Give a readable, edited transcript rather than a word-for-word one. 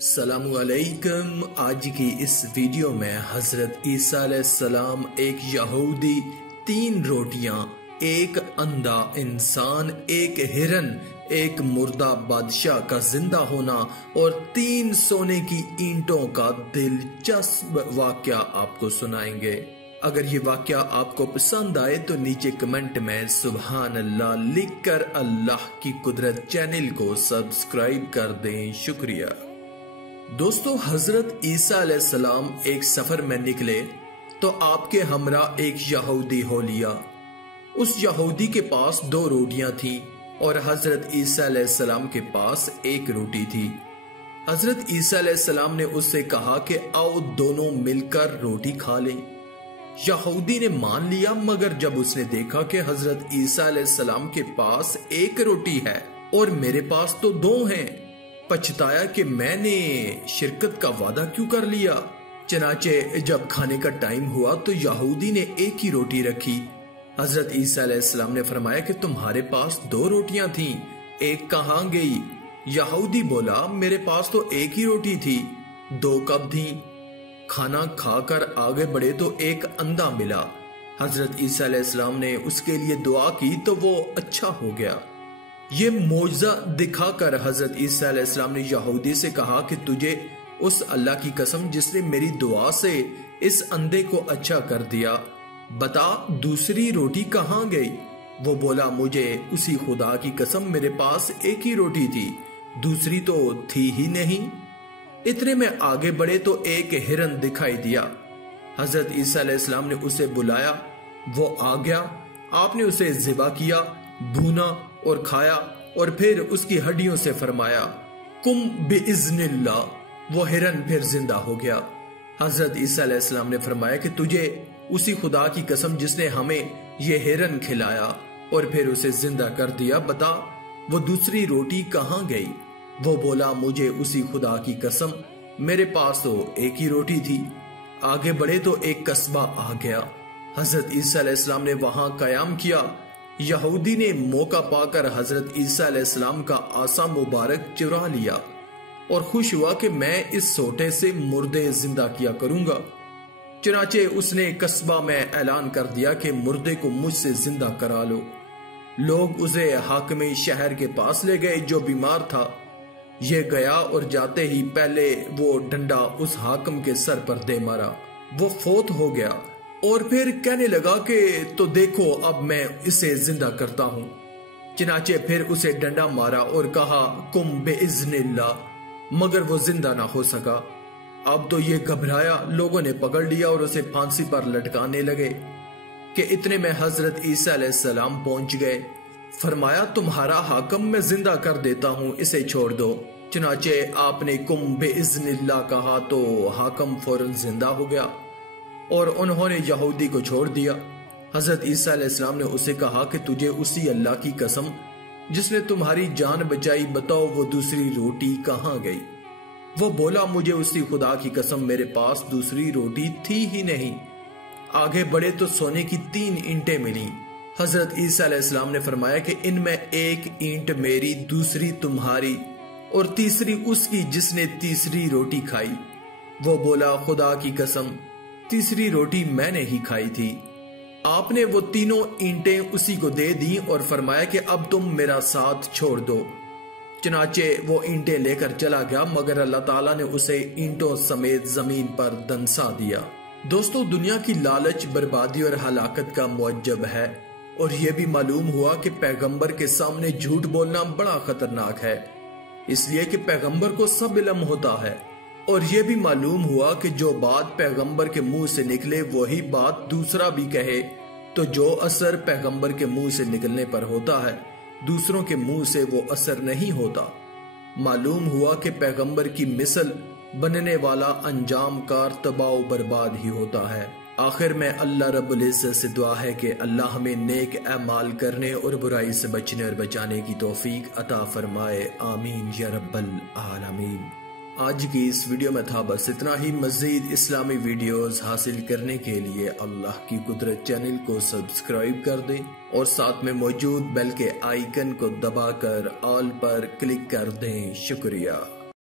السلام علیکم۔ آج کی اس ویڈیو میں حضرت عیسیٰ علیہ السلام، ایک یہودی، 3 روٹیاں، ایک اندھا انسان، ایک ہرن، ایک مردہ بادشاہ کا زندہ ہونا اور 3 سونے کی اینٹوں کا دلچسپ واقعہ آپ کو سنائیں گے۔ اگر یہ واقعہ آپ کو پسند آئے تو نیچے کمنٹ میں سبحان اللہ لکھ کر اللہ کی قدرت چینل کو سبسکرائب کر دیں۔ شکریہ۔ دوستو، حضرت عیسیٰ علیہ السلام ایک سفر میں نکلے تو آپ کے ہمراہ ایک یہودی ہو لیا۔ اس یہودی کے پاس 2 روٹیاں تھیں اور حضرت عیسیٰ علیہ السلام کے پاس 1 روٹی تھی۔ حضرت عیسیٰ علیہ السلام نے اس سے کہا کہ آؤ دونوں مل کر روٹی کھا لیں۔ یہودی نے مان لیا، مگر جب اس نے دیکھا کہ حضرت عیسیٰ علیہ السلام کے پاس 1 روٹی ہے اور میرے پاس تو 2 ہیں، پچھتایا کہ میں نے شرکت کا وعدہ کیوں کر لیا۔ چنانچہ جب کھانے کا ٹائم ہوا تو یہودی نے 1 ہی روٹی رکھی۔ حضرت عیسیٰ علیہ السلام نے فرمایا کہ تمہارے پاس 2 روٹیاں تھیں، 1 کہاں گئی؟ یہودی بولا میرے پاس تو 1 ہی روٹی تھی، 2 کب تھیں؟ کھانا کھا کر آگے بڑھے تو ایک اندھا ملا۔ حضرت عیسیٰ علیہ السلام نے اس کے لیے دعا کی تو وہ اچھا ہو گیا۔ یہ معجزہ دکھا کر حضرت عیسیٰ علیہ السلام نے یہودی سے کہا کہ تجھے اس اللہ کی قسم جس نے میری دعا سے اس اندھے کو اچھا کر دیا، بتا دوسری روٹی کہاں گئی؟ وہ بولا مجھے اسی خدا کی قسم میرے پاس 1 ہی روٹی تھی، دوسری تو تھی ہی نہیں۔ اتنے میں آگے بڑھے تو ایک ہرن دکھائی دیا۔ حضرت عیسیٰ علیہ السلام نے اسے بلایا، وہ آ گیا۔ آپ نے اسے ذبح کیا، بھونا اور کھایا اور پھر اس کی ہڈیوں سے فرمایا کم بِإِذْنِ اللہ۔ وہ ہرن پھر زندہ ہو گیا۔ حضرت عیسیٰ علیہ السلام نے فرمایا کہ تجھے اسی خدا کی قسم جس نے ہمیں یہ ہرن کھلایا اور پھر اسے زندہ کر دیا، بتا وہ دوسری روٹی کہاں گئی؟ وہ بولا مجھے اسی خدا کی قسم میرے پاس تو 1 ہی روٹی تھی۔ آگے بڑھے تو ایک قصبہ آ گیا۔ حضرت عیسیٰ علیہ السلام نے وہاں قیام کیا۔ یہودی نے موقع پا کر حضرت عیسیٰ علیہ السلام کا عصا مبارک چرا لیا اور خوش ہوا کہ میں اس سوٹے سے مردے زندہ کیا کروں گا۔ چنانچہ اس نے قصبہ میں اعلان کر دیا کہ مردے کو مجھ سے زندہ کرا لو۔ لوگ اسے حاکم شہر کے پاس لے گئے جو بیمار تھا۔ یہ گیا اور جاتے ہی پہلے وہ ڈنڈا اس حاکم کے سر پر دے مارا، وہ فوت ہو گیا اور پھر کہنے لگا کہ تو دیکھو اب میں اسے زندہ کرتا ہوں۔ چنانچہ پھر اسے ڈنڈا مارا اور کہا کم بِإِذْنِ اللہ، مگر وہ زندہ نہ ہو سکا۔ اب تو یہ گھبرایا، لوگوں نے پکڑ لیا اور اسے پھانسی پر لٹکانے لگے کہ اتنے میں حضرت عیسیٰ علیہ السلام پہنچ گئے۔ فرمایا تمہارا حاکم میں زندہ کر دیتا ہوں، اسے چھوڑ دو۔ چنانچہ آپ نے کم بِإِذْنِ اللہ کہا تو حاکم فوراً زندہ ہو گیا اور انہوں نے یہودی کو چھوڑ دیا۔ حضرت عیسیٰ علیہ السلام نے اسے کہا کہ تجھے اسی اللہ کی قسم جس نے تمہاری جان بچائی، بتاؤ وہ دوسری روٹی کہاں گئی؟ وہ بولا مجھے اسی خدا کی قسم میرے پاس دوسری روٹی تھی ہی نہیں۔ آگے بڑھے تو سونے کی 3 اینٹیں ملیں۔ حضرت عیسیٰ علیہ السلام نے فرمایا کہ ان میں 1 اینٹ میری، دوسری تمہاری اور تیسری اس کی جس نے تیسری روٹی کھائی۔ وہ بولا خدا کی قسم تیسری روٹی میں نے ہی کھائی تھی۔ آپ نے وہ 3 اینٹیں اسی کو دے دیں اور فرمایا کہ اب تم میرا ساتھ چھوڑ دو۔ چنانچہ وہ اینٹیں لے کر چلا گیا، مگر اللہ تعالیٰ نے اسے اینٹوں سمیت زمین پر دنسا دیا۔ دوستو، دنیا کی لالچ بربادی اور ہلاکت کا موجب ہے، اور یہ بھی معلوم ہوا کہ پیغمبر کے سامنے جھوٹ بولنا بڑا خطرناک ہے، اس لیے کہ پیغمبر کو سب علم ہوتا ہے۔ اور یہ بھی معلوم ہوا کہ جو بات پیغمبر کے منہ سے نکلے وہی بات دوسرا بھی کہے تو جو اثر پیغمبر کے منہ سے نکلنے پر ہوتا ہے دوسروں کے منہ سے وہ اثر نہیں ہوتا۔ معلوم ہوا کہ پیغمبر کی مثل بننے والا انجام کار تباہ و برباد ہی ہوتا ہے۔ آخر میں اللہ رب العزت سے دعا ہے کہ اللہ ہمیں نیک اعمال کرنے اور برائی سے بچنے اور بچانے کی توفیق عطا فرمائے، آمین یا رب العالمین۔ آج کی اس ویڈیو میں تھا بس اتنا ہی۔ مزید اسلامی ویڈیوز حاصل کرنے کے لیے اللہ کی قدرت چینل کو سبسکرائب کر دیں اور ساتھ میں موجود بیل کے آئیکن کو دبا کر آل پر کلک کر دیں۔ شکریہ۔